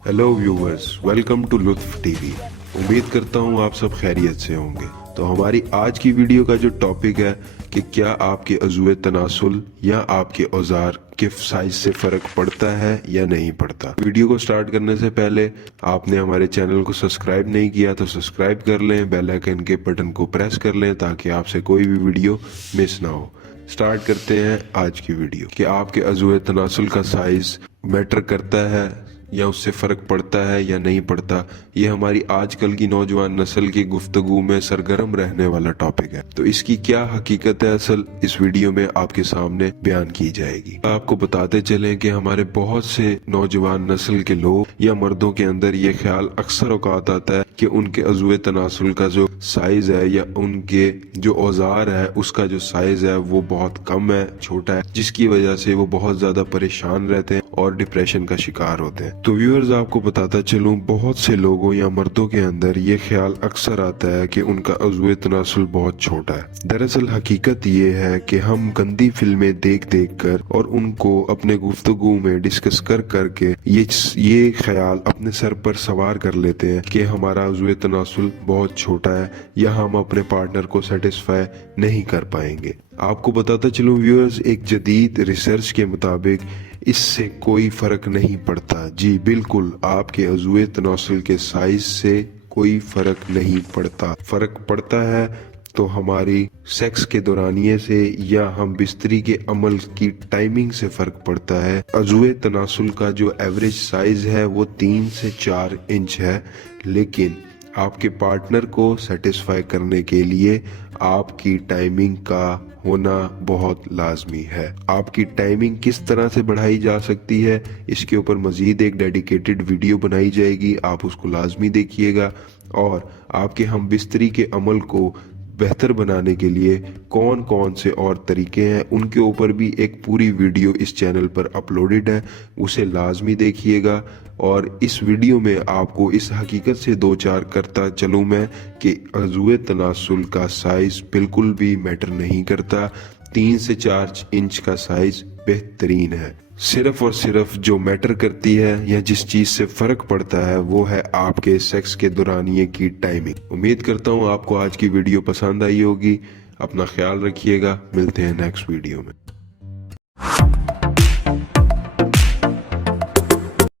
Hello viewers, welcome to लुत्फ TV. उम्मीद करता हूँ आप सब खैरियत से होंगे। तो हमारी आज की वीडियो का जो टॉपिक है कि क्या आपके अज़ुए तनासुल या आपके औजार के साइज से फ़र्क पड़ता है या नहीं पड़ता। वीडियो को स्टार्ट करने से पहले आपने हमारे चैनल को सब्सक्राइब नहीं किया तो सब्सक्राइब कर लें, बेल आइकन के बटन को प्रेस कर लें ताकि आपसे कोई भी वीडियो मिस ना हो। स्टार्ट करते हैं आज की वीडियो कि आपके अज़ुए तनासुल का साइज मैटर करता है या उससे फ़र्क पड़ता है या नहीं पड़ता। ये हमारी आजकल की नौजवान नस्ल की गुफ्तगू में सरगर्म रहने वाला टॉपिक है। तो इसकी क्या हकीकत है असल, इस वीडियो में आपके सामने बयान की जाएगी। आपको बताते चलें कि हमारे बहुत से नौजवान नस्ल के लोग या मर्दों के अंदर ये ख्याल अक्सर औकात आता है कि उनके अज़ुए तनासुल का जो साइज है या उनके जो औजार है उसका जो साइज है वो बहुत कम है, छोटा है, जिसकी वजह से वो बहुत ज्यादा परेशान रहते हैं और डिप्रेशन का शिकार होते हैं। तो व्यूअर्स, आपको बताता चलूं, बहुत से लोगों या मर्दों के अंदर ये ख्याल अक्सर आता है कि उनका अज़ुए तनासुल बहुत छोटा है। दरअसल हकीकत ये है कि हम गंदी फिल्में देख देख कर और उनको अपने गुफ्तगू में डिस्कस कर करके ये ख्याल अपने सर पर सवार कर लेते हैं कि हमारा अज़ुए तनासुल बहुत छोटा है या हम अपने पार्टनर को सेटिस्फाई नहीं कर पाएंगे। आपको बताता चलूं व्यूअर्स, एक जदीद रिसर्च के मुताबिक इससे कोई फर्क नहीं पड़ता। जी बिल्कुल, आपके अज़ुए तनासुल के साइज से कोई फर्क नहीं पड़ता। फर्क पड़ता है तो हमारी सेक्स के दौरानिये से या हम बिस्तरी के अमल की टाइमिंग से फर्क पड़ता है। अज़ुए तनासुल का जो एवरेज साइज है वो 3 से 4 इंच है, लेकिन आपके पार्टनर को सेटिस्फाई करने के लिए आपकी टाइमिंग का होना बहुत लाजमी है। आपकी टाइमिंग किस तरह से बढ़ाई जा सकती है, इसके ऊपर मजीद एक डेडिकेटेड वीडियो बनाई जाएगी, आप उसको लाजमी देखिएगा। और आपके हम बिस्तरी के अमल को बेहतर बनाने के लिए कौन कौन से और तरीके हैं उनके ऊपर भी एक पूरी वीडियो इस चैनल पर अपलोडेड है, उसे लाजमी देखिएगा। और इस वीडियो में आपको इस हकीकत से दो चार करता चलूँ मैं कि अज़ुए तनासुल का साइज बिल्कुल भी मैटर नहीं करता। 3 से 4 इंच का साइज बेहतरीन है। सिर्फ और सिर्फ जो मैटर करती है या जिस चीज से फर्क पड़ता है वो है आपके सेक्स के दौरानिये की टाइमिंग। उम्मीद करता हूँ आपको आज की वीडियो पसंद आई होगी। अपना ख्याल रखिएगा, मिलते हैं नेक्स्ट वीडियो में।